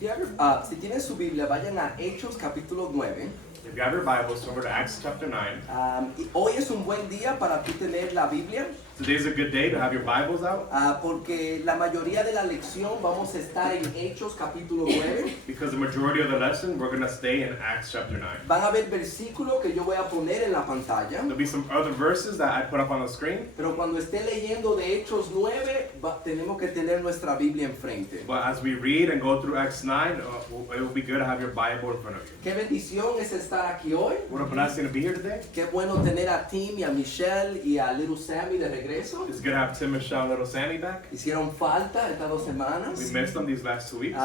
Si tienen su Biblia, vayan a Hechos capítulo 9. If you have your Bibles, over to Acts chapter 9. Y hoy es un buen día para tú tener la Biblia, Today is a good day to have your Bibles out porque la mayoría de la lección vamos a estar en Hechos capítulo 9. because the majority of the lesson we're going to stay in Acts chapter 9. Van a haber versículos que yo voy a poner en la pantalla, There'll be some other verses that I put up on the screen, pero cuando esté leyendo de Hechos 9, tenemos que tener nuestra Biblia enfrente. but as we read and go through Acts 9, it will be good to have your Bible in front of you. Qué bendición es estar aquí hoy. What a blessing to be here today. Qué bueno tener a Tim y a Michelle y a Little Sammy de regreso. It's good to have Tim, Michelle, and little Sammy back. Hicieron falta estas 2 semanas. We missed them these last 2 weeks.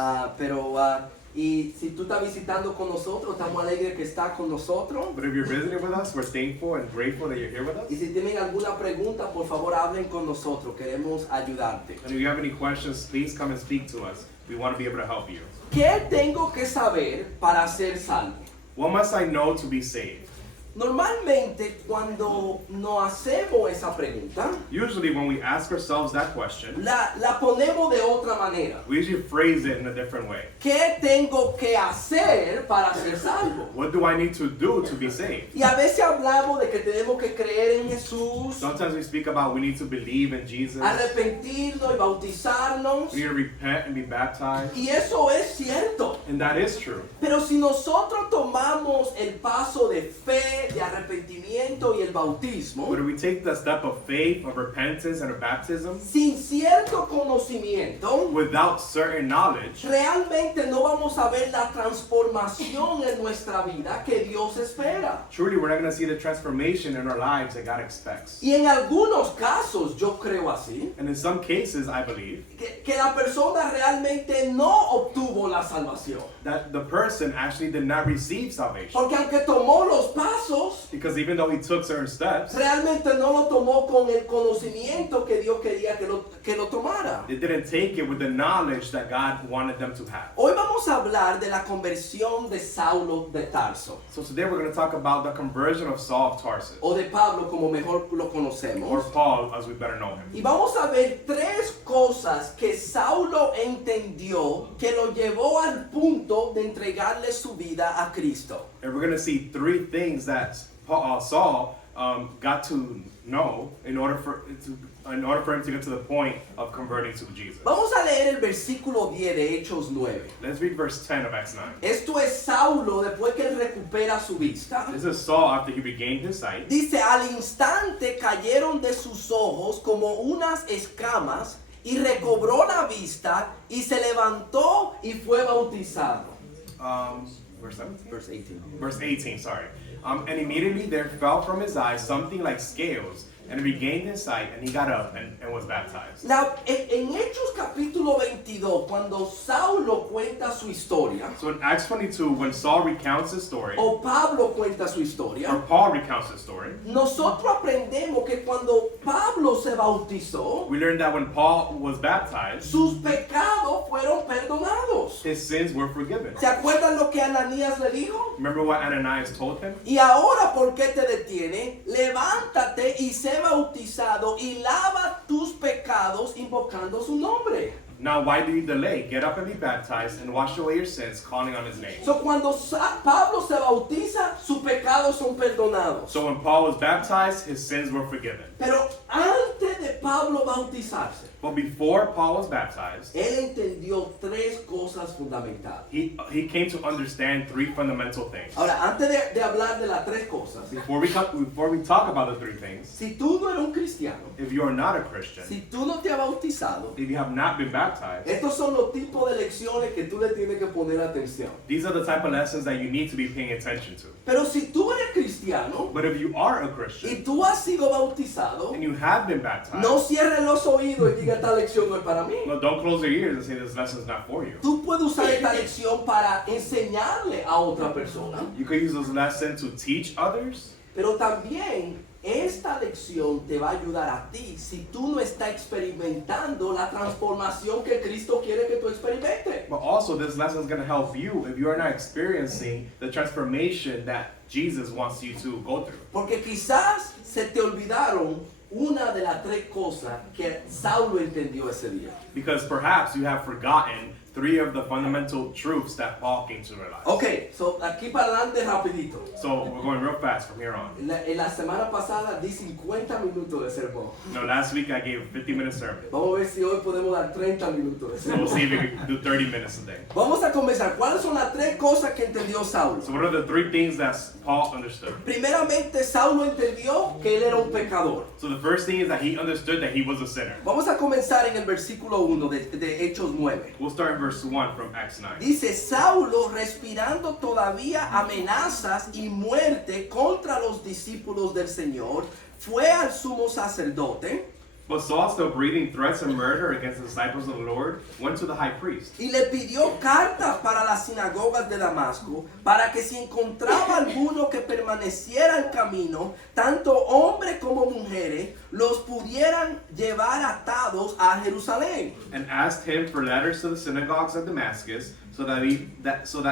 Y si tú estás visitando con nosotros, estamos alegres que estás con nosotros. But if you're visiting with us, we're thankful and grateful that you're here with us. Y si tienen alguna pregunta, por favor hablen con nosotros. Queremos ayudarte. And if you have any questions, please come and speak to us. We want to be able to help you. ¿Qué tengo que saber para ser salvo? What must I know to be saved? Normalmente cuando nos hacemos esa pregunta, Usually when we ask ourselves that question, la ponemos de otra manera. we usually phrase it in a different way. ¿Qué tengo que hacer para ser salvo? What do I need to do to be saved? Y a veces hablamos de que tenemos que creer en Jesús, Sometimes we speak about we need to believe in Jesus. arrepentirnos y bautizarnos. We need to repent and be baptized. Y eso es cierto. And that is true. Pero si nosotros tomamos el paso de fe, de arrepentimiento y el bautismo, But if we take the step of faith, of repentance, and of baptism, sin cierto conocimiento, without certain knowledge, realmente no vamos a ver la transformación en nuestra vida que Dios espera. truly we're not going to see the transformation in our lives that God expects. Y en algunos casos, yo creo así, And in some cases, I believe que la persona realmente no obtuvo la salvación. that the person actually did not receive salvation. Porque aunque tomó los pasos, Because even though he took certain steps, realmente no lo tomó con el conocimiento que Dios quería que lo tomara. they didn't take it with the knowledge that God wanted them to have. Hoy vamos a hablar de la conversión de Saulo de Tarso, So today we're going to talk about the conversion of Saul of Tarsus, o de Pablo como mejor lo or conocemos. Paul as we better know him. Y vamos a ver 3 cosas que Saulo entendió que lo llevó al punto de entregarle su vida a Cristo. And we're going to see 3 things that Saul got to know in order for him to get to the point of converting to Jesus. Vamos a leer el versículo 10 de Hechos 9. Let's read verse 10 of Acts 9. Esto es Saulo después que él recupera su vista. This is Saul after he regained his sight. Dice, al instante cayeron de sus ojos como unas escamas y recobró la vista y se levantó y fue bautizado. Verse 17? Verse 18. Verse 18, sorry. And immediately there fell from his eyes something like scales, and he regained his sight, and he got up and was baptized. En Hechos capítulo 22, cuando Saulo cuenta su historia, So in Acts 22, when Saul recounts his story, o Pablo cuenta su or historia, Paul recounts his story, nosotros aprendemos que cuando Pablo se bautizó, we learned that when Paul was baptized, sus pecados fueron perdonados. his sins were forgiven. ¿Se acuerdan lo que Ananías le dijo? Remember what Ananias told him? Y ahora, ¿por qué te detiene? Levántate y sé bautizado y lava tus pecados invocando su nombre. Now why do you delay? Get up and be baptized and wash away your sins, calling on his name. So, cuando Pablo se bautiza, sus pecados son perdonados. So when Paul was baptized, his sins were forgiven. Pero antes de Pablo bautizarse, But before Paul was baptized, él entendió 3 cosas fundamentales. he came to understand 3 fundamental things. Ahora, antes de hablar de las 3 cosas, Before we talk about the 3 things, si tú no eres un cristiano, if you are not a Christian, si tú no te has bautizado, if you have not been baptized, estos son los tipos de lecciones que tú le tienes que poner atención. these are the type of lessons that you need to be paying attention to. Pero si tú eres cristiano But if you are a y Christian tú has sido bautizado, and you have been baptized, no cierres los oídos y diga esta lección no es para mí. well, don't close your ears and say this lesson is not for you. Tú puedes usar esta lección para enseñarle a otra persona, You could use this lesson to teach others, pero también esta lección te va a ayudar a ti si tú no estás experimentando la transformación que Cristo quiere que tú experimentes. but also this lesson is going to help you if you are not experiencing the transformation that Jesus wants you to go through. Porque quizás se te olvidaron una de las 3 cosas que Saulo entendió ese día. Because perhaps you have forgotten three of the fundamental truths that Paul came to realize. Ok, so aquí para adelante rapidito. So we're going real fast from here on. En la semana pasada di 50 minutos de sermón. Now, last week I gave a 50-minute sermon. Vamos a ver si hoy podemos dar 30 minutos de So we'll sermón. see if we can do 30 minutes a day. Vamos a comenzar. ¿Cuáles son las tres cosas que entendió Saulo? So what are the three things that Paul understood? Primeramente, Saulo entendió que él era un pecador. So the first thing is that he understood that he was a sinner. Vamos a comenzar en el versículo 1 de Hechos 9. We'll start in verse 1 from Acts 9. Dice, Saulo, respirando todavía amenazas y muerte contra los discípulos del Señor, fue al sumo sacerdote But Saul, still breathing threats and murder against the disciples of the Lord, went to the high priest. y le pidió cartas para las sinagogas de Damasco, para que si encontraba alguno que permaneciera el camino, tanto hombres como mujeres, los pudieran llevar atados a Jerusalén. And asked him for letters to the synagogues of Damascus, so that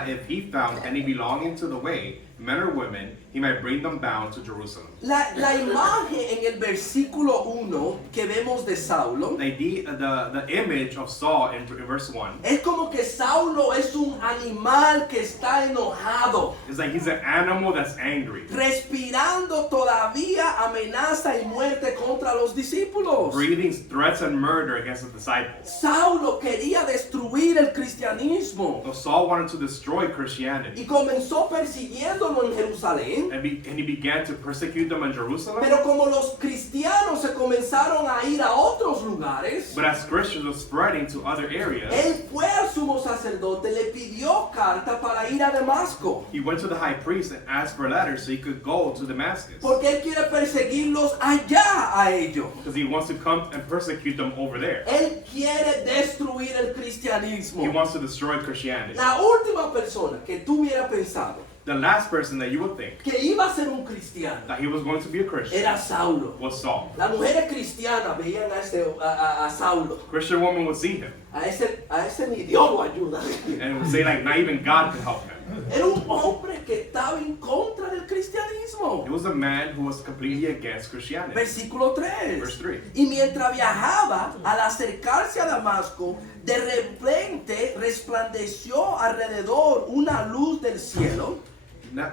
if he found any belonging to the way, men or women, he might bring them bound to Jerusalem. La imagen en el versículo 1 que vemos de Saulo The image of Saul in verse 1 es como que Saulo es un animal que está enojado, is like he's an animal that's angry, respirando todavía amenaza y muerte contra los discípulos. breathing threats and murder against the disciples. Saulo quería destruir el cristianismo So Saul wanted to destroy Christianity, y comenzó persiguiéndolo en Jerusalén. and he began to persecute them in Jerusalem. Pero como los cristianos se comenzaron a ir a otros lugares, But as Christians were spreading to other areas, él fue al sumo sacerdote, le pidió carta para ir a Damasco, he went to the high priest and asked for letters so he could go to Damascus, porque él quiere perseguirlos allá a ellos. because he wants to come and persecute them over there. Él quiere destruir el He cristianismo. wants to destroy Christianity. La última persona que tú hubieras pensado The last person that you would think que iba a ser un cristiano that he was going to be a Christian era Saulo. was Saul. Las mujeres cristianas veían a Saulo. Christian woman would see him A ese ni Dios lo ayuda. and would say like not even God could help him. Era un hombre que estaba en contra del cristianismo. It was a man who was completely against Christianity. Versículo 3. Verse 3. Y mientras viajaba, al acercarse a Damasco, de repente resplandeció alrededor una luz del cielo.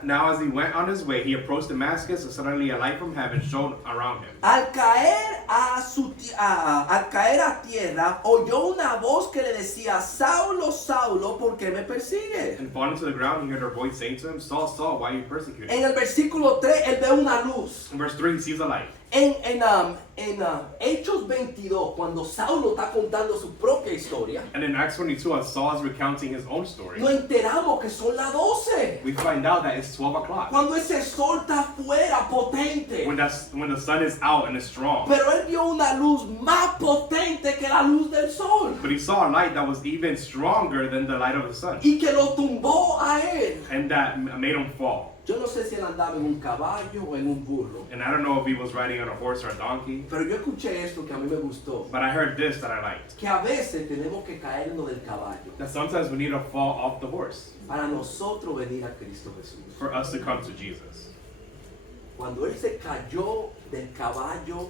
Now as he went on his way, he approached Damascus, and suddenly a light from heaven shone around him. Al caer a tierra, oyó una voz que le decía, Saulo, Saulo, ¿por qué me persigues? And falling to the ground, he heard a voice saying to him, Saul, Saul, why are you persecuting me? En el versículo 3, él ve una luz. In verse 3, he sees a light. En Hechos 22, cuando Saulo está contando su propia historia, And in Acts 22, as Saul is recounting his own story, nos enteramos que son las 12. we find out that it's 12 o'clock. Cuando ese sol está afuera, potente. When the sun is out and it's strong. Pero él vio una luz más potente que la luz del sol. But he saw a light that was even stronger than the light of the sun. Y que lo tumbó a él. And that made him fall. Yo no sé si él andaba en un caballo o en un burro. And I don't know if he was riding on a horse or a donkey. Pero yo escuché esto que a mí me gustó. But I heard this that I liked. Que a veces tenemos que caernos del caballo That sometimes we need to fall off the horse para nosotros venir a Cristo Jesús. for us to come to Jesus. Cuando él se cayó del caballo,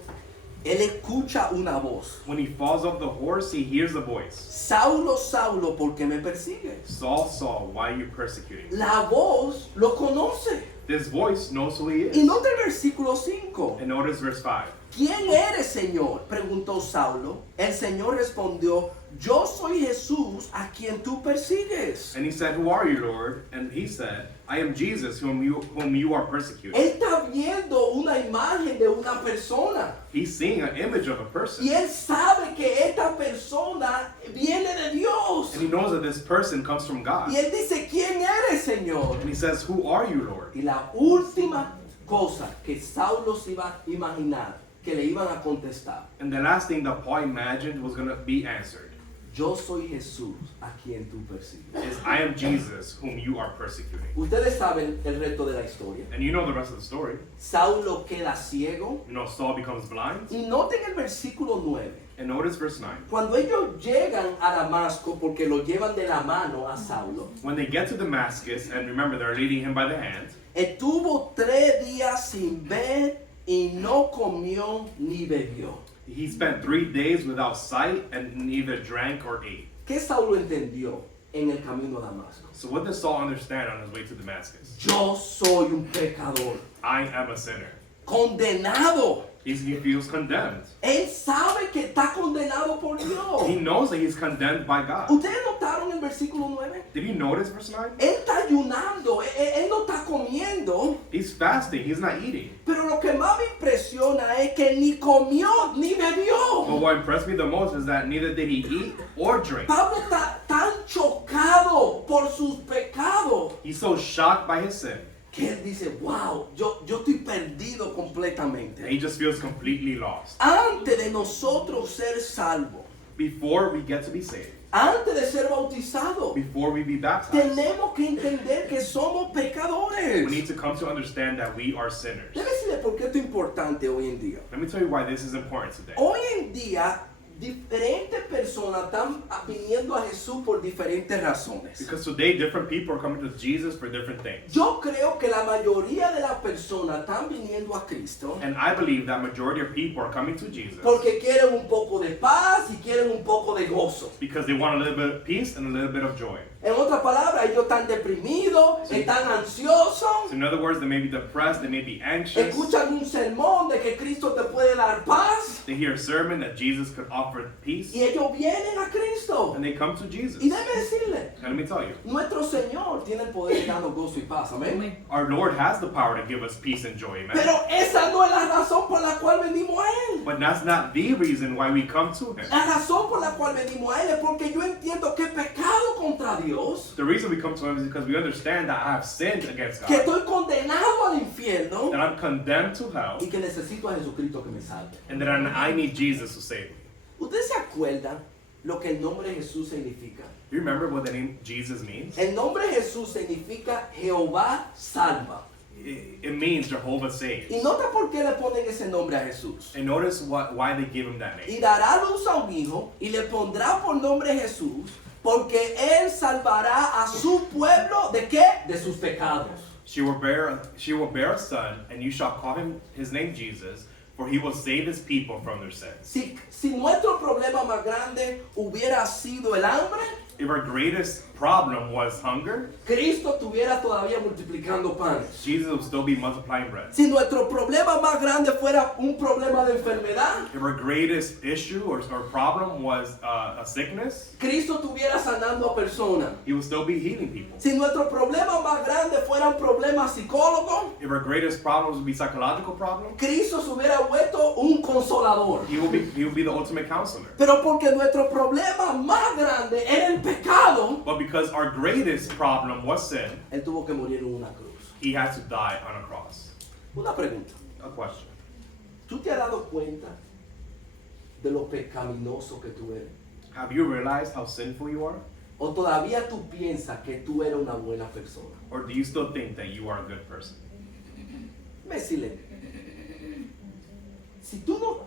él escucha una voz. When he falls off the horse, he hears a voice. Saulo, Saulo, ¿por qué me persigues? Saul, Saul, why are you persecuting me? La voz lo conoce. This voice knows who he Y is. nota el versículo 5. And notice verse 5. ¿Quién eres, Señor? Preguntó Saulo. El Señor respondió, yo soy Jesús a quien tú persigues. And he said, who are you, Lord? And he said, I am Jesus whom you are persecuting. Él está viendo una imagen de una persona. He's seeing an image of a person. Y él sabe que esta persona viene de Dios. And he knows that this person comes from God. Y él dice, ¿quién eres, Señor? And he says, who are you, Lord? Y la última cosa que Saulo se iba a imaginar que le iban a contestar. And the last thing that Paul imagined was going to be answered Yo soy Jesús a quien tú persigues. is, I am Jesus whom you are persecuting. Ustedes saben el resto de la historia. And you know the rest of the story. Saulo queda ciego. You know, Saul becomes blind. Y noten el versículo 9. And notice verse 9. Cuando ellos llegan a Damasco, porque lo llevan de la mano a Saulo, When they get to Damascus, and remember, they're leading him by the hand, estuvo 3 días sin ver y no comió ni bebió. he spent 3 days without sight and neither drank or ate. ¿Qué Saulo entendió en el camino a Damasco? So what does Saul understand on his way to Damascus? Yo soy un pecador, I am a sinner. condenado. He feels condemned. Él sabe que está condenado por Dios. He knows that he's condemned by God. ¿Ustedes notaron el versículo 9? Did you notice verse 9? Él está ayunando, él no está comiendo. He's fasting, he's not eating. Pero lo que más me impresiona es que ni comió ni But bebió. what impressed me the most is that neither did he eat or drink. Pablo está tan chocado por sus pecados He's so shocked by his sin que él dice, wow, yo estoy perdido that completamente. he just feels completely lost. Antes de nosotros ser salvos, Before we get to be saved, antes de ser bautizados, before we be baptized, tenemos que entender que somos pecadores. we need to come to understand that we are sinners. Déjame decirle por qué esto es importante hoy en día. Let me tell you why this is important today. Hoy en día, diferentes personas están viniendo a Jesús por diferentes razones. Because today different people are coming to Jesus for different things. Yo creo que la mayoría de las personas están viniendo a Cristo And I believe that majority of people are coming to Jesus porque quieren un poco de paz y quieren un poco de gozo. because they want a little bit of peace and a little bit of joy. En otras palabras, ellos están deprimidos, están ansiosos, So in other words, they may be depressed, they may be anxious. escuchan un sermón de que Cristo te puede dar paz They hear a sermon that Jesus could offer peace, y ellos vienen a Cristo. and they come to Jesus. Y déjeme decirle, And let me tell you, nuestro Señor tiene el poder de darnos gozo y paz, amén. our Lord has the power to give us peace and joy, amen? Pero esa no es la razón por la cual venimos a Él. But that's not the reason why we come to Him. La razón por la cual venimos a Él es porque yo entiendo que he pecado contra Dios, The reason we come to Him is because we understand that I have sinned against que God, estoy condenado al infierno that I'm condemned to hell, y que necesito a Jesucristo que me salve. and that I need Jesus to save me. ¿Ustedes se acuerdan lo que el nombre de Jesús significa? Do you remember what the name Jesus means? El nombre de Jesús significa Jehová salva. It means Jehovah saves. Y nota por qué le ponen ese nombre a Jesús. And notice why they give Him that Y name. dará luz a un hijo y le pondrá por nombre Jesús, porque él salvará a su pueblo ¿de qué? De sus pecados. She will bear a son, and you shall call his name Jesus, for he will save his people from their sins. Si nuestro problema más grande hubiera sido el hambre, If our greatest problem was hunger, Cristo estuviera todavía multiplicando panes. Jesus will still be multiplying bread. Si nuestro problema más grande fuera un problema de enfermedad, If our greatest issue or problem was a sickness, Cristo estuviera sanando a personas. he will still be healing people. Si nuestro problema más grande fuera un problema psicólogo, If our greatest problems would be psychological problems, Cristo se hubiera vuelto un consolador. he will be the ultimate counselor. Pero porque nuestro problema más grande era el pecado, But because our greatest problem was sin, Él tuvo que morir en una cruz. he had to die on a cross. Una pregunta. A question. ¿Tú te has dado cuenta de lo pecaminoso que tú eres? Have you realized how sinful you are? ¿O todavía tú piensas que tú eres una buena persona? Or do you still think that you are a good person? Déjame decirle, si tú no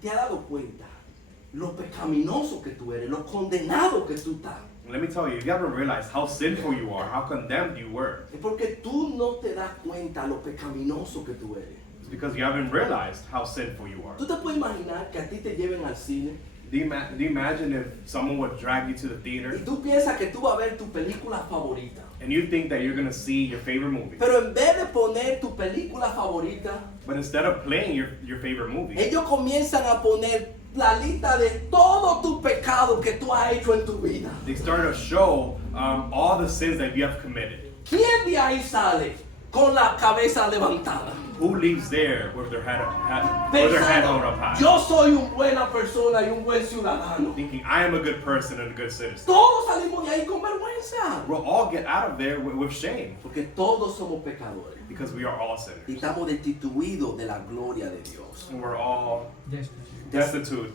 te has dado cuenta lo pecaminoso que tú eres, lo condenado que tú estás, Let me tell you, if you haven't realized how sinful you are, how condemned you were, es porque tú no te das cuenta lo pecaminoso que tú eres. it's because you haven't realized how sinful you are. ¿Tú te puedes imaginar que a ti te lleven al cine Do you imagine if someone would drag you to the y theater tú piensas que tú vas a ver tu película favorita? and you think that you're going to see your favorite movie, Pero en vez de poner tu película favorita, but instead of playing your favorite movie, ellos comienzan a poner la lista de todo tu pecado que tú has hecho en tu vida. they start to show all the sins that you have committed. ¿Quién de ahí sale con la cabeza levantada? Who leaves there with their head held up high, Yo soy una buena persona y un buen ciudadano. thinking I am a good person and a good citizen? Todos salimos de ahí con vergüenza. We'll all get out of there with shame Porque todos somos pecadores. because we are all Y sinners. estamos destituidos de la gloria de Dios. And we're all destitute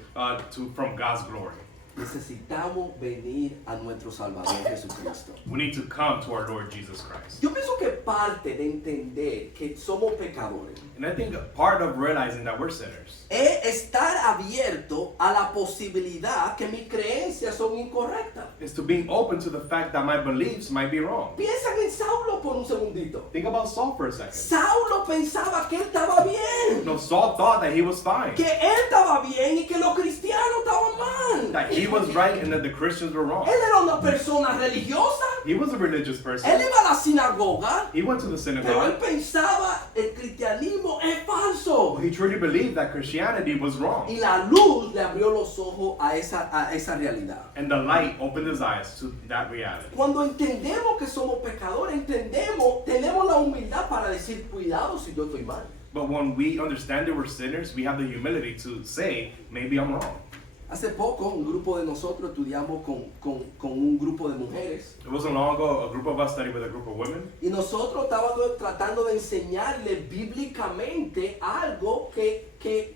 from God's glory. Necesitamos venir a nuestro Salvador Jesucristo. We need to come to our Lord Jesus Christ. Yo pienso que parte de entender que somos pecadores And I think part of realizing that we're sinners es estar abierto a la posibilidad que mis creencias son incorrectas. is to being open to the fact that my beliefs might be wrong. Piensan en Saulo por un segundito. Think about Saul for a second. Saulo pensaba que él estaba bien, No, Saul thought that he was fine, que él estaba bien y que los cristianos estaban mal. that he was right and that the Christians were wrong. Él era una persona religiosa, He was a religious él person. iba a la sinagoga, He went to the pero él synagogue. pensaba el cristianismo es falso. He truly believed that Christianity was wrong. Y la luz le abrió los ojos a esa realidad. And the light opened his eyes to that reality. Cuando entendemos que somos pecadores, tenemos la humildad para decir, cuidado si yo estoy mal. But when we understand that we're sinners, we have the humility to say, maybe I'm wrong. Hace poco un grupo de nosotros estudiamos con un grupo de mujeres It wasn't long ago, a group of us studied with a group of women. y nosotros estábamos tratando de enseñarles bíblicamente algo que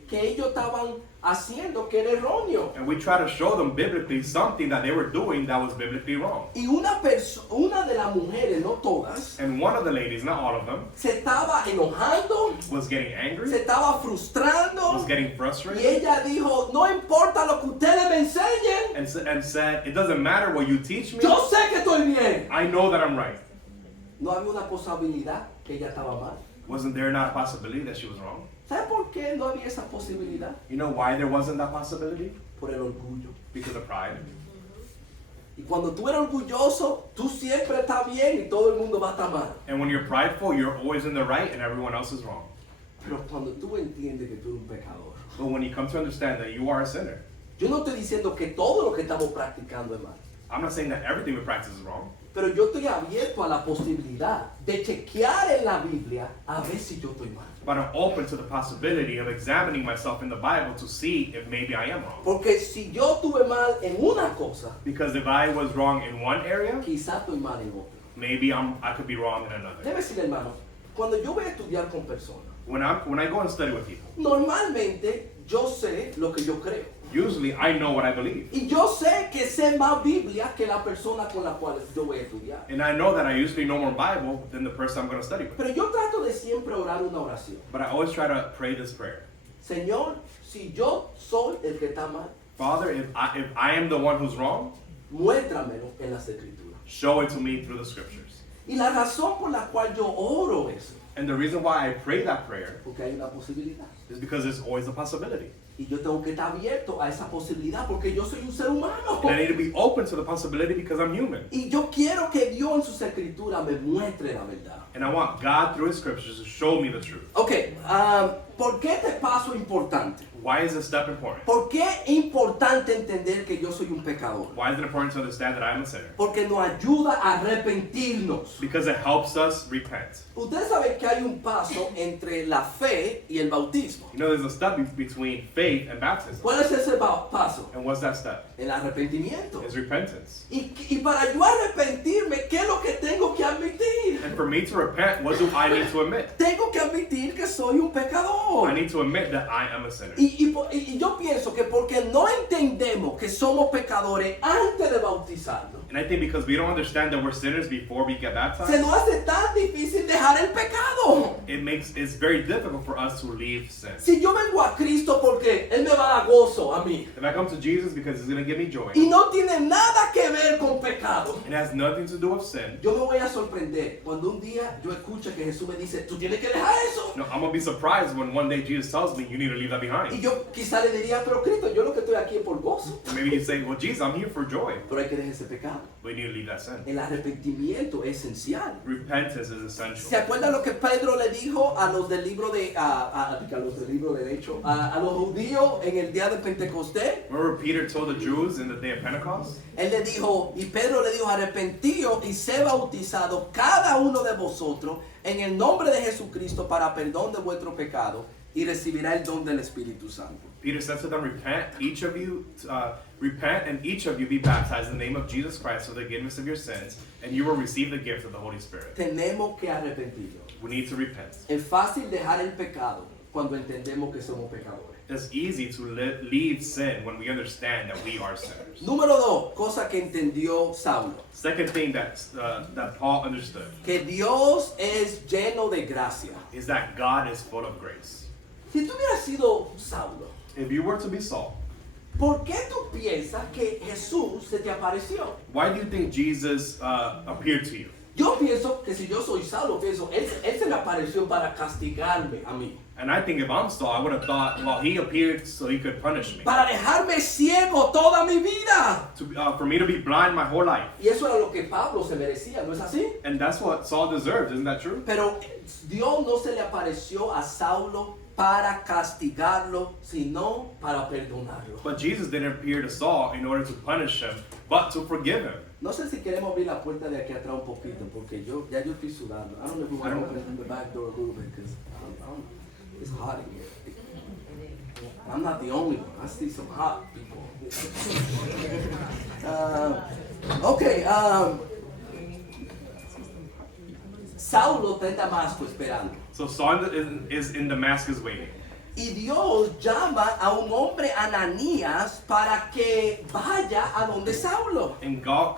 ellos estaban haciendo que era erróneo. And we try to show them biblically something that they were doing that was biblically wrong. Y una de las mujeres, no todas, And one of the ladies, not all of them, se estaba enojando, was getting se angry, estaba frustrando was getting y frustrated, ella dijo, no importa lo que ustedes me enseñen, and said, it doesn't matter what you teach me, yo sé que estoy bien. I know that I'm right. No había una posibilidad que ella estaba mal. Wasn't there not a possibility that she was wrong? ¿Sabe por qué no había esa posibilidad? You know why there wasn't that possibility? Por el orgullo. Because of pride. Y cuando tú eres orgulloso, tú siempre estás bien y todo el mundo va a estar mal. And when you're prideful, you're always in the right and everyone else is wrong. Pero cuando tú entiendes que tú eres un pecador, But when you come to understand that you are a sinner, yo no estoy diciendo que todo lo que estamos practicando es mal, I'm not saying that everything we practice is wrong, pero yo estoy abierto a la posibilidad de chequear en la Biblia a ver si yo estoy mal. but I'm open to the possibility of examining myself in the Bible to see if maybe I am wrong. Porque si yo estuve mal en una cosa, Because if I was wrong in one area, quizás estoy mal en otra. maybe I could be wrong in another. Debe decir, hermano, cuando yo voy a estudiar con personas, When I go and study with people, normalmente yo sé lo que yo creo. usually I know what I believe. Y yo sé que sé más Biblia que la persona con la cual yo voy a estudiar. And I know that I usually know more Bible than the person I'm going to study with. Pero yo trato de siempre orar una oración. But I always try to pray this prayer. Señor, si yo soy el que está mal, Father, if I am the one who's wrong, muéstramelo en las escrituras. show it to me through the scriptures. Y la razón por la cual yo oro eso, And the reason why I pray that prayer porque hay una posibilidad. is because there's always a possibility. Y yo tengo que estar abierto a esa posibilidad porque yo soy un ser humano. And I need to be open to the possibility because I'm human. Y yo quiero que Dios en sus escrituras me muestre la verdad. And I want God through his scriptures to show me the truth. Ok, ¿por qué este paso es importante? Why is this step important? ¿Por qué es importante entender que yo soy un pecador? Why is it important to understand that I'm a sinner? Porque nos ayuda a arrepentirnos. Because it helps us repent. Ustedes saben que hay un paso entre la fe y el bautismo. You know, there's a step between faith and baptism. ¿Cuál es ese paso? And what's that step? El arrepentimiento. It's repentance. Y para yo arrepentirme, ¿qué es lo que tengo que admitir? And for me to repent, what do I need to admit? Tengo que admitir que soy un pecador. I need to admit that I am a sinner. Y yo pienso que porque no entendemos que somos pecadores antes de bautizarnos, And I think because we don't understand that we're sinners before we get se baptized, nos hace tan difícil dejar el pecado. it's very difficult for us to leave sin. Si yo vengo a Cristo porque Él me va a dar gozo a mí If I come to Jesus because he's going to give me joy, y no tiene nada que ver con pecado, it has nothing to do with sin. yo me voy a sorprender cuando un día yo escuche que Jesús me dice, tú tienes que dejar eso. No, I'm going to be surprised when one day Jesus tells me you need to leave that Y behind. yo quizá le diría, pero Cristo, yo lo que estoy aquí es por gozo. And maybe you say, well, Jesus, I'm here for joy. Pero hay que dejar ese pecado. But you need to leave that sin. El arrepentimiento es esencial. Repentance is ¿Se essential. acuerdan lo que Pedro le dijo a los del libro de Hechos, a los judíos en el día de Pentecostés? Remember Peter told the Jews in the day of Pentecost? Él le dijo, y Pedro le dijo, arrepentíos y sé bautizado cada uno de vosotros en el nombre de Jesucristo para perdón de vuestro pecado y recibirá el don del Espíritu Santo. Peter said to them, repent and each of you be baptized in the name of Jesus Christ for the forgiveness of your sins, and you will receive the gift of the Holy Spirit. Tenemos que arrepentirnos. We need to repent. Es fácil dejar el pecado cuando entendemos que somos pecadores. It's easy to leave sin when we understand that we are sinners. Número 2, cosa que entendió Saulo. Second thing that Paul understood Que Dios es lleno de gracia. is that God is full of grace. Si tú hubieras sido Saulo, If you were to be Saul, ¿Por qué tú piensas que Jesús se te apareció? Why do you think Jesus appeared to you? Yo pienso que si yo soy Saulo, pienso, él se me apareció para castigarme a mí. And I think if I'm Saul, I would have thought, well, he appeared so he could punish me. Para dejarme ciego toda mi vida. For me to be blind my whole life. Y eso era lo que Pablo se merecía, ¿no es así? And that's what Saul deserved, isn't that true? Pero Dios no se le apareció a Saulo para castigarlo, sino para perdonarlo. But Jesus didn't appear to Saul in order to punish him, but to forgive him. No sé si queremos abrir la puerta de aquí atrás un poquito, porque yo estoy sudando. I don't know if we want to open the back door a little bit, because it's hot in here. I'm not the only one. I see some hot people. Saulo está en Damasco esperando. So Saul is in Damascus waiting. Y Dios llama a un hombre Ananías para que vaya a donde Saulo. And God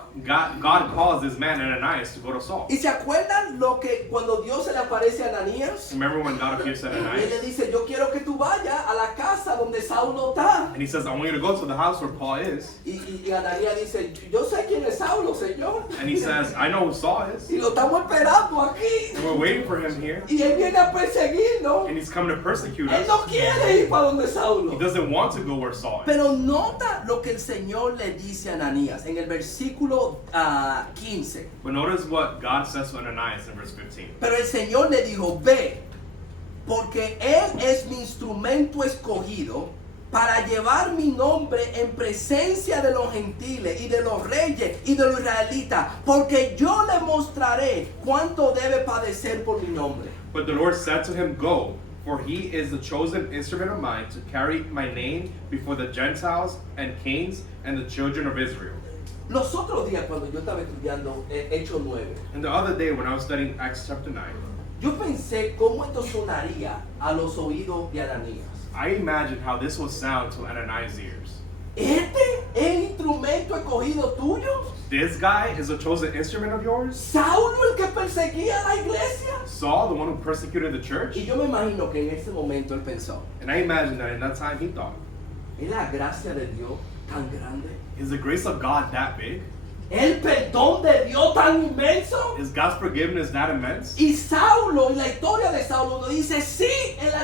calls this man Ananias to go to Saul. ¿Y se acuerdan lo que cuando Dios se le aparece a Ananías? Remember when God appears to Él le Ananias? dice, yo quiero que tú vayas a la casa donde Saulo está. And he says, I want you to go to the house where Paul is. Y Ananías dice, yo sé quién es Saulo, Señor. And he says, I know who Saul is. Y lo estamos esperando aquí. And we're waiting for him here. Y él viene a perseguirnos. And he's coming to persecute Él us. no quiere ir para donde He Saulo. doesn't want to go where Saul is. Pero nota lo que el Señor le dice a Ananías en el versículo 15. But notice what God says to Ananias in verse 15. Pero el Señor le dijo, ve, porque Él es mi instrumento escogido para llevar mi nombre en presencia de los gentiles y de los reyes y de los israelitas, porque yo le mostraré cuánto debe padecer por mi nombre. But the Lord said to him, Go, for he is the chosen instrument of mine to carry my name before the Gentiles and kings and the children of Israel. Los otros días cuando yo estaba estudiando Hechos 9, And the other day when I was studying Acts chapter 9, yo pensé cómo esto sonaría a los oídos de Ananías. I imagined how this would sound to Ananias' ears. ¿Este es el instrumento escogido tuyo? This guy is a chosen instrument of yours? ¿Saulo el que perseguía a la iglesia? Saul, the one who persecuted the church? Y yo me imagino que en ese momento él pensó, And I imagine that in that time he thought, ¿es la gracia de Dios tan grande? is the grace of God that big? ¿El perdón de Dios tan inmenso? Is God's forgiveness that immense? Y Saulo, en la historia de Saulo, nos dice, sí,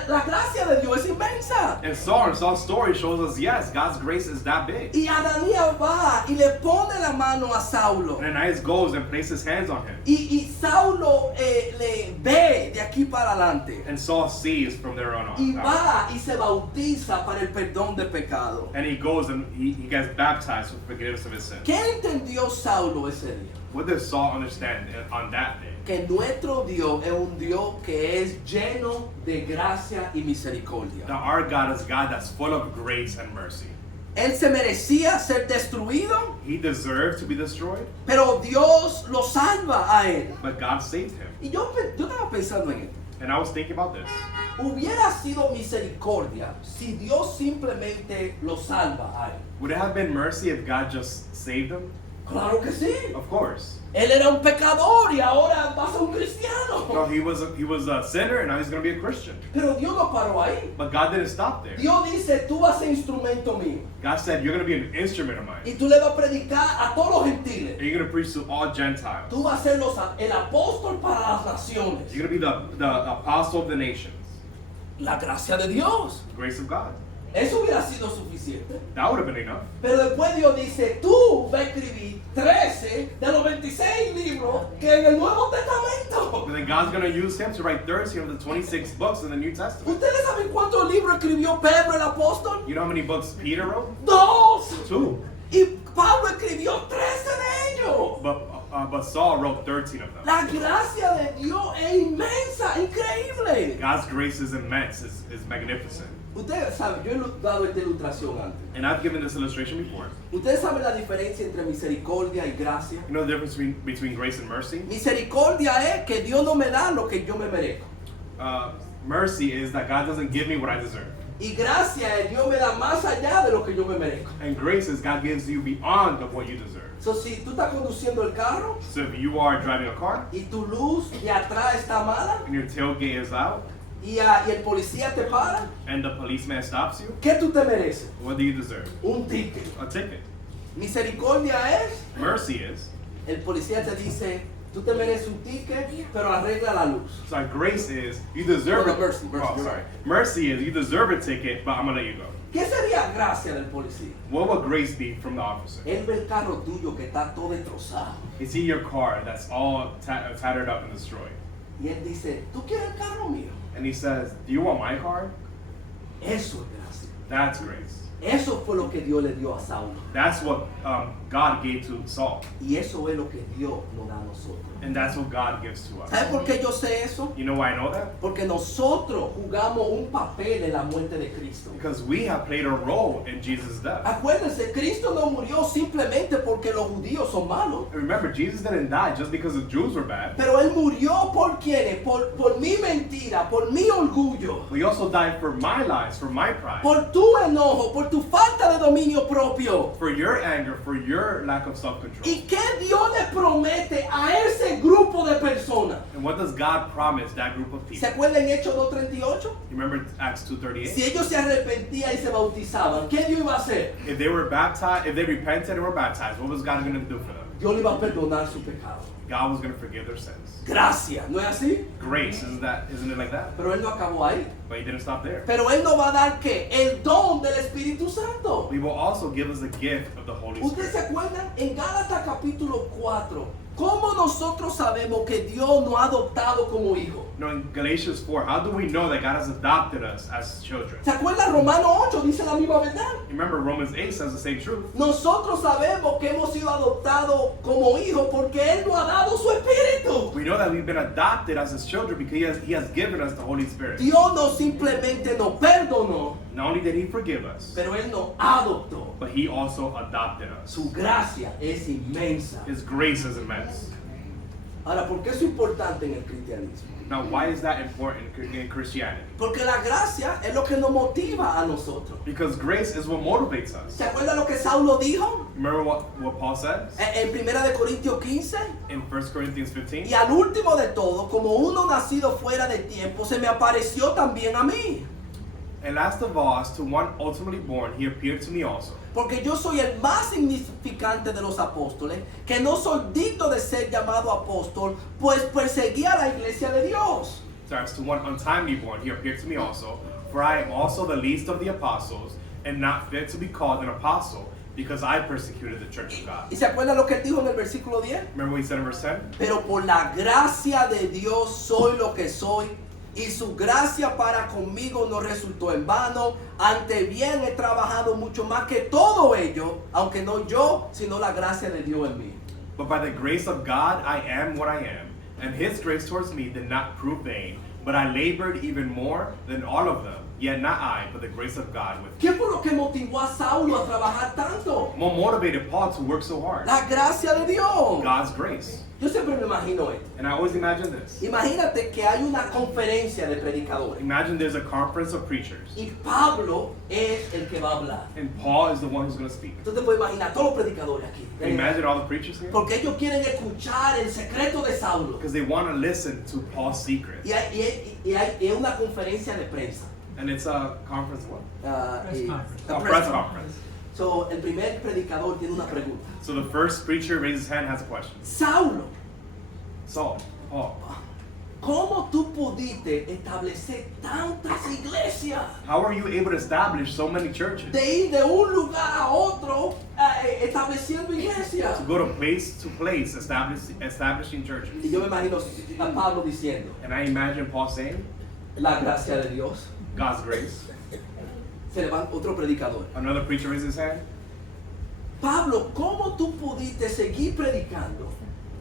la gracia de Dios es inmensa. And Saul's story shows us, yes, God's grace is that big. Y Ananías va y le pone la mano a Saulo. And Ananias goes and places hands on him. Y Saulo le ve de aquí para adelante. And Saul sees from there on Y out. va y se bautiza para el perdón de pecado. And he goes and he gets baptized for forgiveness of his sin. ¿Qué entendió Saulo ese día? What does Saul understand on that day? Que nuestro Dios es un Dios que es lleno de gracia y misericordia. That our God is a God that's full of grace and mercy. Él se merecía ser destruido, He deserved to be destroyed, pero Dios lo salva a él. but God saved him. Y yo estaba pensando en esto. And I was thinking about this. Hubiera sido misericordia si Dios simplemente lo salva a él. Would it have been mercy if God just saved him? Claro que sí. Of course. Él era un pecador y ahora va a ser un cristiano. No, he was a sinner and now he's going to be a Christian. Pero Dios no paró ahí. But God didn't stop there. Dios dice, tú vas a ser instrumento mío. God said, you're going to be an instrument of mine. Y tú le vas a predicar a todos los gentiles. And you're going to preach to all Gentiles. Tú vas a ser el apóstol para las naciones. You're going to be the apostle of the nations. La gracia de Dios. The grace of God. Eso hubiera sido suficiente. That would have been enough. Pero después Dios dice, tú vas a escribir 13 de los 26 libros que en el Nuevo Testamento. But then God's going to use him to write 13 of the 26 books in the New Testament. ¿Ustedes saben cuántos libros escribió Pedro el apóstol? You know how many books Peter wrote? 2. 2. Y Pablo escribió 13 de ellos. But Saul wrote 13 of them. La gracia de Dios es inmensa, increíble. God's grace is immense, is magnificent. Ustedes saben, yo he dado esta ilustración antes. And I've given this illustration before. Ustedes saben la diferencia entre misericordia y gracia. You know the difference between grace and mercy? Misericordia es que Dios no me da lo que yo me merezco. Mercy is that God doesn't give me what I deserve. Y gracia es Dios me da más allá de lo que yo me merezco. And grace is God gives you beyond of what you deserve. So, si tú estás conduciendo el carro So if you are driving a car y tu luz de atrás está mala and your tailgate is out y el policía te para, and the policeman stops you, ¿qué tú te mereces? what do you deserve? Un ticket. A ticket. Misericordia es, Mercy is. el policía te dice, tú te mereces un ticket, pero arregla la luz. So grace is you deserve No, it. mercy, Oh, you're sorry. right. Mercy is you deserve a ticket, but I'm gonna let you go. ¿Qué sería gracia del policía? What would grace be from the officer? Él ve el carro tuyo que está todo destrozado. You see your car that's all tattered up and destroyed, Y él dice, ¿tú quieres el carro mío? and he says, "Do you want my car?" Eso es gracia. That's grace. Eso fue lo que Dios le dio a Saulo. That's what God gave to Saul, Y eso es lo que Dios nos da a nosotros. and that's what God gives to us. ¿Sabes por qué yo sé eso? You know why I know that? Porque nosotros jugamos un papel en la muerte de Cristo. Because we have played a role in Jesus' death. Acuérdense, Cristo no murió simplemente porque los judíos son malos. And remember, Jesus didn't die just because the Jews were bad. Pero Él murió por quienes, por mi mentira, por mi orgullo, But he also died for my lies, for my pride, por tu enojo, por tu falta de dominio propio. for your anger, for your lack of self-control. ¿Y qué Dios le promete a ese grupo de personas? And what does God promise that group of ¿Se people? acuerdan en Hechos 2:38? You remember Acts 2:38? Si ellos se arrepentían y se bautizaban, ¿qué Dios iba a hacer? If they were baptized, if they repented and were baptized, what was God going to do for them? Dios le iba a perdonar su pecado. God was going to forgive their sins. Gracia, ¿no es así? Grace, isn't it like that? Pero Él no acabó ahí. But he didn't stop there. Pero Él nos va a dar ¿qué? El don del Espíritu Santo. He will also give us the gift of the Holy ¿Ustedes se Spirit. acuerdan? En Gálatas capítulo 4, ¿cómo nosotros sabemos que Dios nos ha adoptado como hijos? No, in Galatians 4, how do we know that God has adopted us as children? ¿Se acuerdan? Romanos 8 dice la misma verdad. Remember, Romans 8 says the same truth. Nosotros sabemos que hemos sido adoptados como hijos porque Él nos ha dado su Espíritu. We know that we've been adopted as His children because He has given us the Holy Spirit. Dios no simplemente nos perdonó, Not only did He forgive us, pero Él nos adoptó. but He also adopted us. Su gracia es inmensa. His grace is immense. Ahora, ¿por qué eso es importante en el cristianismo? Now, why is that important in Christianity? Porque la gracia es lo que nos motiva a nosotros. Because grace is what motivates us. ¿Se acuerdan lo que Saulo dijo? Remember what Paul says En 1 de Corintios 15. in 1 Corinthians 15? Y al último de todo, como uno nacido fuera de tiempo, se me apareció también a mí. And last of all, as to one ultimately born, He appeared to me also. Porque yo soy el más significante de los apóstoles, que no soy digno de ser llamado apóstol, pues perseguía a la iglesia de Dios. So as to one untimely born, He appeared to me also. For I am also the least of the apostles, and not fit to be called an apostle, because I persecuted the church of God. ¿Y se acuerdan lo que él dijo en el versículo 10? Remember what He said in verse 10? Pero por la gracia de Dios soy lo que soy, y su gracia para conmigo no resultó en vano. Ante bien he trabajado mucho más que todo ello, aunque no yo, sino la gracia de Dios en mí. But by the grace of God I am what I am, and His grace towards me did not prove vain, but I labored even more than all of them, yet not I, but the grace of God with me. ¿Qué fue lo que motivó a Saulo a trabajar tanto? What motivated Paul to work so hard? La gracia de Dios. God's grace. Yo siempre me imagino esto. And I always imagine this. Imagínate que hay una conferencia de predicadores Imagine there's a conference of preachers, y Pablo es el que va a hablar. and Paul is the one who's going to speak. Tú te puedes imaginar todos los predicadores aquí. Can you imagine all the preachers here? Porque ellos quieren escuchar el secreto de Saulo. Because they want to listen to Paul's secret. Es una conferencia de prensa. And it's a conference what? Press conference. A A press conference. So, el primer predicador tiene una pregunta. So the first preacher raises his hand, has a question. Saulo, Saul, Paul, ¿cómo tú pudiste establecer tantas iglesias? how are you able to establish so many churches? De ir de un lugar a otro estableciendo iglesias. To go to place, establishing churches. Y yo me imagino a Pablo diciendo, And I imagine Paul saying, la gracia de Dios. God's grace. Se levanta otro predicador. Another preacher raises his hand. Pablo, ¿cómo tú pudiste seguir predicando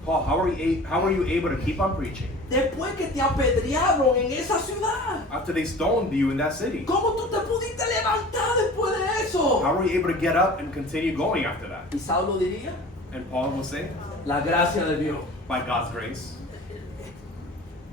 Paul, how are you able to keep on preaching después que te apedrearon en esa ciudad? after they stoned you in that city? ¿Cómo tú te pudiste levantar después de eso? How were you able to get up and continue going after that? Y Saulo diría, And Paul will say, la gracia de Dios. by God's grace.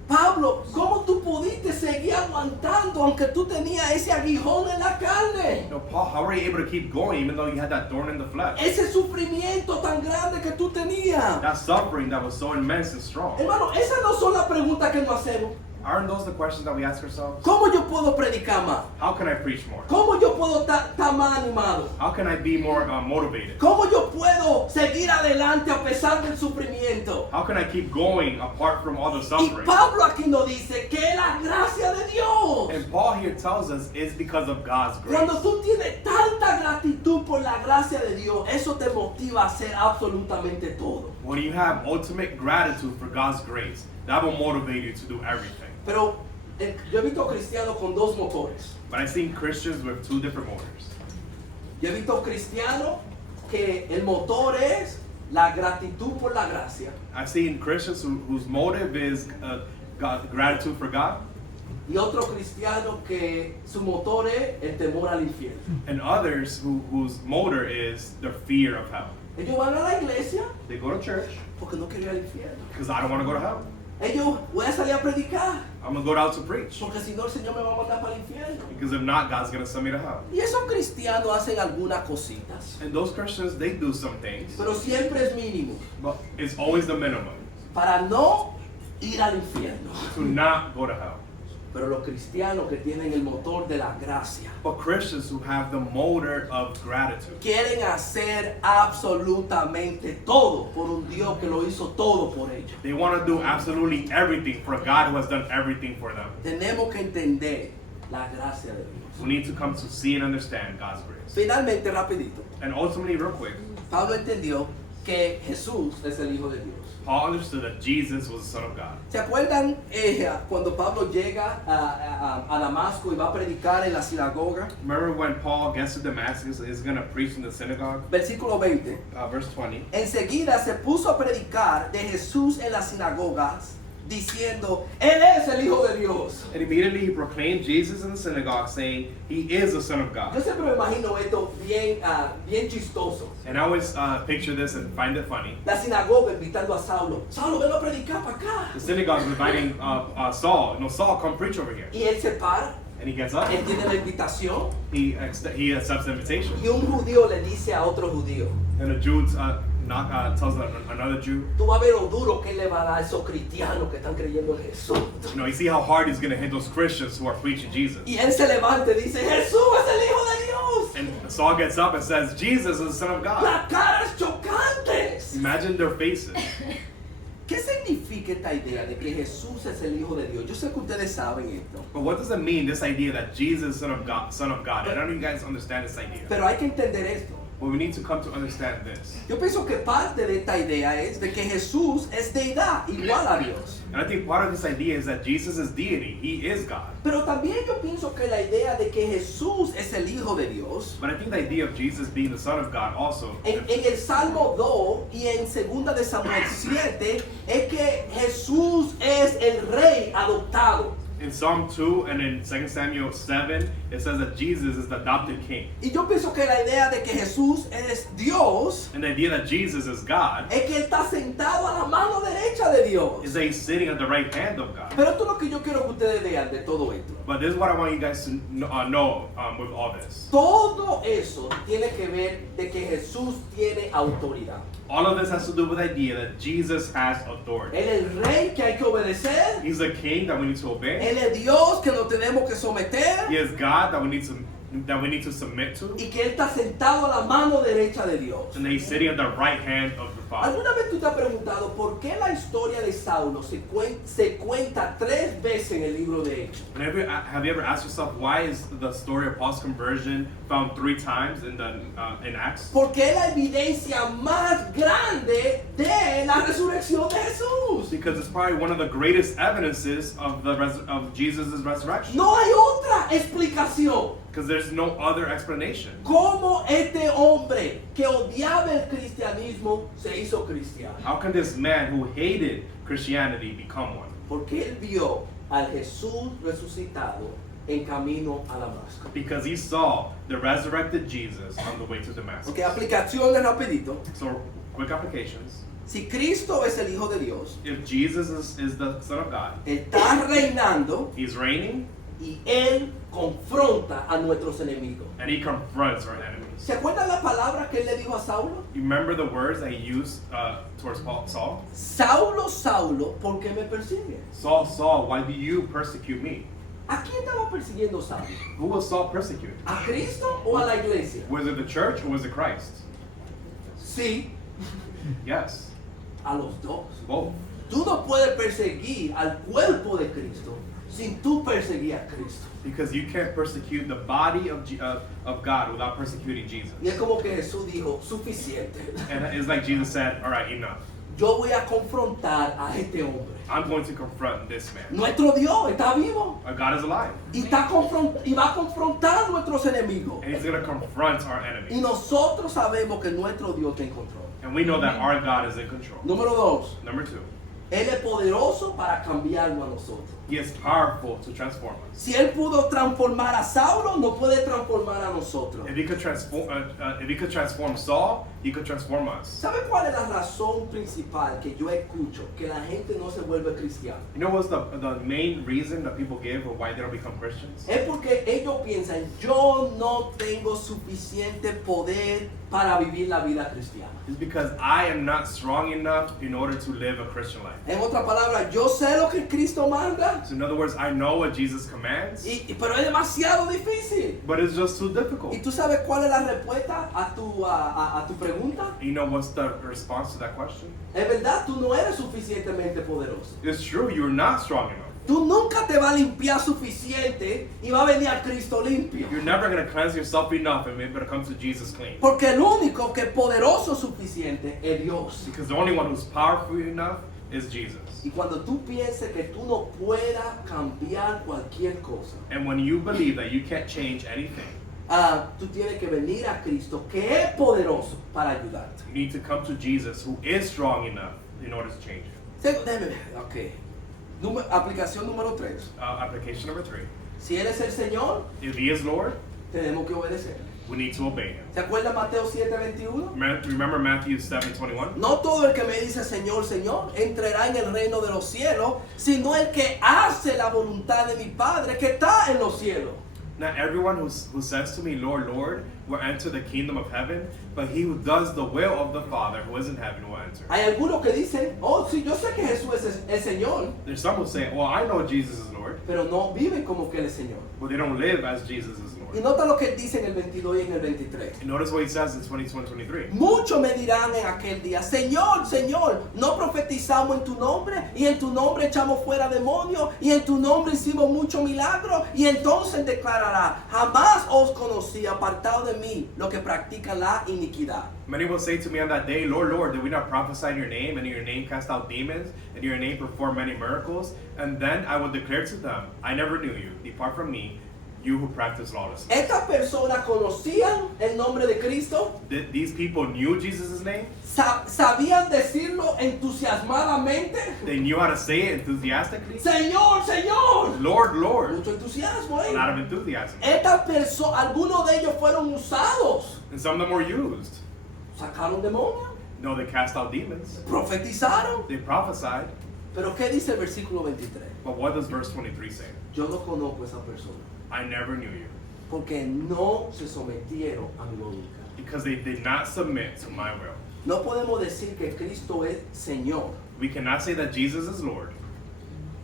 Pablo, ¿cómo tú pudiste seguir aguantando aunque tú tenías ese aguijón en la carne? No, Paul, how were you able to keep going even though you had that thorn in the flesh? Ese sufrimiento tan grande que tú tenías. That suffering that was so immense and strong. Hermano, esas no son las preguntas que nos hacemos. Aren't those the questions that we ask ourselves? ¿Cómo yo puedo predicar más? How can I preach more? ¿Cómo yo puedo estar más animado? How can I be more motivated? ¿Cómo yo puedo seguir adelante a pesar del sufrimiento? How can I keep going apart from all the Y suffering? Pablo aquí nos dice que es la gracia de Dios. And Paul here tells us it's because of God's grace. Cuando tú tienes tanta gratitud por la gracia de Dios, eso te motiva a hacer absolutamente todo. When you have ultimate gratitude for God's grace, that will motivate you to do everything. Pero yo he visto cristianos con dos motores. But I've seen Christians with two different motors. Yo he visto cristianos que el motor es la gratitud por la gracia. I've seen Christians whose motive is gratitude for God, Y otro cristiano que su motor es el temor al infierno. and others whose motor is the fear of hell. Ellos van a la iglesia They go to church porque no quieren ir al infierno. because I don't want to go to hell. Ellos voy a salir a predicar I'm going to go out to preach porque si no el Señor me va a mandar para el infierno. because if not, God's going to send me to hell. Y esos cristianos hacen algunas cositas, And those Christians, they do some things, pero siempre es mínimo but it's always the minimum para no ir al infierno. to not go to hell. Pero los cristianos que tienen el motor de la gracia But Christians who have the motor of gratitude, quieren hacer absolutamente todo por un Dios que lo hizo todo por ellos. they want to do absolutely everything for a God who has done everything for them. Tenemos que entender la gracia de Dios. We need to come to see and understand God's grace. Finalmente, rapidito, And ultimately, real quick, Pablo entendió que Jesús es el Hijo de Dios. Paul understood that Jesus was the Son of God. ¿Se acuerdan cuando Pablo llega a Damasco y va a predicar en la sinagoga? Remember when Paul gets to Damascus and is going to preach in the synagogue? Versículo 20. Verse 20. Enseguida se puso a predicar de Jesús en las sinagogas, diciendo, Él es el Hijo de Dios. And immediately he proclaimed Jesus in the synagogue, saying, He is the Son of Yo God. siempre me imagino esto bien chistoso. And I always picture this and find it funny. La sinagoga invitando a Saulo. Saulo, ven a predicar para acá. The synagogue is inviting Saul. No, Saul, come preach over here. Y él se para, And he gets up. él tiene la invitación. He accepts the invitation. Y un judío le dice a otro judío, And the Jew tells another Jew, tú vas a ver lo duro que él le va a dar a esos cristianos que están creyendo en Jesús. you see how hard he's going to hit those Christians who are preaching Jesus. Y él se levanta y dice, Jesús es el Hijo de Dios. And Saul gets up and says, Jesus is the Son of God. Las caras chocantes. Imagine their faces. ¿Qué significa esta idea de que Jesús es el Hijo de Dios? Yo sé que ustedes saben esto, But what does it mean, this idea that Jesus is Son of God? And none of you guys understand this idea. pero hay que entender esto. But we need to come to understand this. Yo pienso que parte de esta idea es de que Jesús es deidad, igual a Dios. And I think part of this idea is that Jesus is deity. He is God. Pero también yo pienso que la idea de que Jesús es el Hijo de Dios, But I think the idea of Jesus being the Son of God also, en el Salmo 2 y en 2 de Samuel 7, es que Jesús es el Rey adoptado. in Psalm 2 and in 2 Samuel 7, it says that Jesus is the adopted king. Y yo pienso que la idea de que Jesús es Dios And the idea that Jesus is God es que Él está sentado a la mano derecha de Dios. is that he's sitting at the right hand of God. Pero esto es lo que yo quiero que ustedes vean de todo esto. But this is what I want you guys to know with all this. Todo eso tiene que ver de que Jesús tiene autoridad. All of this has to do with the idea that Jesus has authority. Él es el rey que hay que obedecer. He's the king that we need to obey. Él es Dios que nos tenemos que He someter. is God that we need to submit to. Y que Él está sentado a la mano derecha de Dios. And that he's sitting at the right hand of the Father. ¿Alguna vez tú te has preguntado por qué la historia de Saulo se cuenta 3 veces en el libro de Hechos? And have you ever asked yourself why is the story of Paul's conversion found 3 times in Acts? Porque es la evidencia más grande de la resurrección de Jesús. Because it's probably one of the greatest evidences of of Jesus' resurrection. No hay otra explicación. Because there's no other explanation. ¿Cómo este hombre que odiaba el cristianismo se hizo cristiano? How can this man who hated Christianity become one? Porque él vio al Jesús resucitado en camino a Damasco. Because he saw the resurrected Jesus on the way to Damascus. Ok, aplicaciones rapidito. So, quick applications. Si Cristo es el Hijo de Dios, If Jesus is the Son of God, Él está reinando he's reigning y Él confronta a nuestros enemigos. and he confronts our enemies. ¿Se acuerdan la palabra que él le dijo a Saulo? You remember the words that he used towards Saul? Saulo, Saulo, ¿por qué me persigues? Saul, Saul, why do you persecute me? ¿A quién estaba persiguiendo Saulo? Who was Saul persecuting? ¿A Cristo o a la iglesia? Was it the church or was it Christ? Sí, Yes, a los dos. both. Tú no puedes perseguir al cuerpo de Cristo sin tú perseguir a Cristo. Because you can't persecute the body of God without persecuting Jesus. Y es como que Jesús dijo, suficiente. And it's like Jesus said, all right, enough. Yo voy a confrontar a este hombre. I'm going to confront this man. Nuestro Dios está vivo Our God is alive. y va a confrontar a nuestros enemigos. And he's going to confront our Y enemies. nosotros sabemos que nuestro Dios está en control. And we know that our God is in control. Número 2. Number 2, Él es poderoso para cambiarlo a nosotros. he is powerful to transform us. Si Él pudo transformar a Saulo, no puede transformar a nosotros. If he could transform Saul, he could transform us. ¿Sabe cuál es la razón principal que yo escucho que la gente no se vuelve cristiana? You know what's the main reason that people give of why they don't become Christians? Es porque ellos piensan, yo no tengo suficiente poder para vivir la vida cristiana. It's because I am not strong enough in order to live a Christian life. En otras palabras, yo sé lo que Cristo manda, So in other words, I know what Jesus commands, pero es demasiado difícil. but it's just too ¿Y difficult. tú sabes cuál es la respuesta a tu pregunta? You know what's the response to that question? Es verdad, tú no eres suficientemente poderoso. It's true, you're not strong enough. Tú nunca te vas a limpiar suficiente y va a venir a Cristo limpio. You're never going to cleanse yourself enough and be able to come to Jesus clean. Porque el único que es poderoso suficiente es Dios. Because the only one who's powerful enough is Jesus. Y cuando tú pienses que tú no puedas cambiar cualquier cosa, And when you believe that you can't change anything, tú tienes que venir a Cristo, que es poderoso para ayudarte. you need to come to Jesus who is strong enough in order to change it. Déjame ver, ok. Aplicación número 3. Application number 3. Si Él es el Señor, If he is Lord, tenemos que obedecerle. we need to obey him. ¿Se acuerdan Mateo 7:21? Remember Matthew 7:21? No todo el que me dice Señor, Señor, entrará en el reino de los cielos, sino el que hace la voluntad de mi Padre que está en los cielos. Not everyone who says to me, Lord, Lord, will enter the kingdom of heaven, but he who does the will of the Father who is in heaven will enter. Hay algunos que dicen, oh, sí, yo sé que Jesús es el Señor, There's some who say, well, I know Jesus is Lord, pero no viven como que Él es Señor. but they don't live as Jesus is Y Lord. nota lo que Él dice en el 22 y en el 23. And notice what he says in 22:23. Muchos me dirán en aquel día, Señor, Señor, no profetizamos en tu nombre, y en tu nombre echamos fuera demonios, y en tu nombre hicimos muchos milagros, y entonces declarará, jamás os conocí, apartado de mí, lo que practican la iniquidad. Many will say to me on that day, Lord, Lord, did we not prophesy in your name, and in your name cast out demons, and in your name perform many miracles? And then I will declare to them, I never knew you. Depart from me, you who practice lawlessness. Estas personas conocían el nombre de Cristo, These people knew Jesus' name. sabían decirlo entusiasmadamente, They knew how to say it enthusiastically. Señor, Señor. Lord, Lord. Mucho entusiasmo, A lot of enthusiasm. Estas personas, algunos de ellos fueron usados, And some of them were used. sacaron demonios, No, they cast out demons. profetizaron. They prophesied. Pero ¿qué dice el versículo 23? But what does verse 23 say? Yo no conozco a esa persona, I never knew you. porque no se sometieron a mi voluntad. Because they did not submit to my will. No podemos decir que Cristo es Señor We cannot say that Jesus is Lord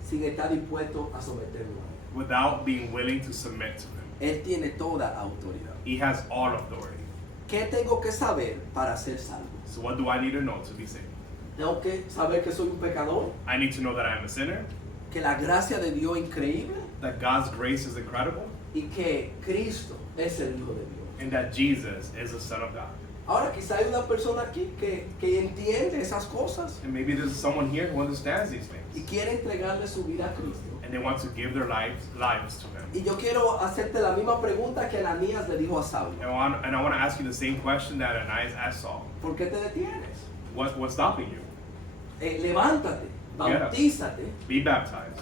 sin estar dispuesto a someterlo a Él. without being willing to submit to him. Él tiene toda autoridad. He has all authority. ¿Qué tengo que saber para ser salvo? So what do I need to know to be saved? Tengo que saber que soy un pecador, I need to know that I am a sinner, que la gracia de Dios es increíble that God's grace is incredible, y que Cristo es el Hijo de Dios. and that Jesus is the Son of God. Ahora quizá hay una persona aquí que entiende esas cosas And maybe there's someone here who understands these y things, quiere entregarle su vida a Cristo. and they want to give their lives to him. Y yo quiero hacerte la misma pregunta que Ananías le dijo a Saulo. And I want to ask you the same question that Ananias asked Saul. ¿Por qué te detienes? What's stopping you? Levántate, bautízate, Be baptized,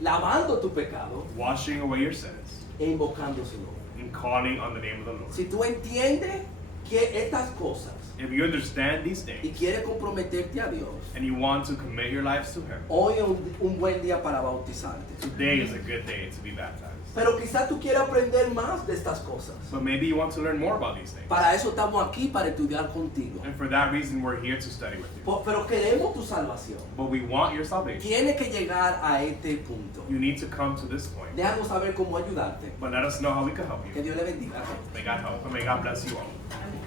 lavando tu pecado washing away your sins, e invocando su nombre. and calling on the name of the Lord. Si tú entiendes que estas cosas if you understand these y things quieres comprometerte a Dios, and you want to commit your lives to Him, hoy es un buen día para bautizarte. today is a good day to be baptized. Pero quizás tú quieras aprender más de estas cosas. But maybe you want to learn more about these things. Para eso estamos aquí, para estudiar contigo. And for that reason, we're here to study with you. Pero queremos tu salvación. But we want your salvation. Tienes que llegar a este punto. You need to come to this point. Déjanos saber cómo ayudarte. But let us know how we can help Que you. Dios le bendiga. May God help and may God bless you all.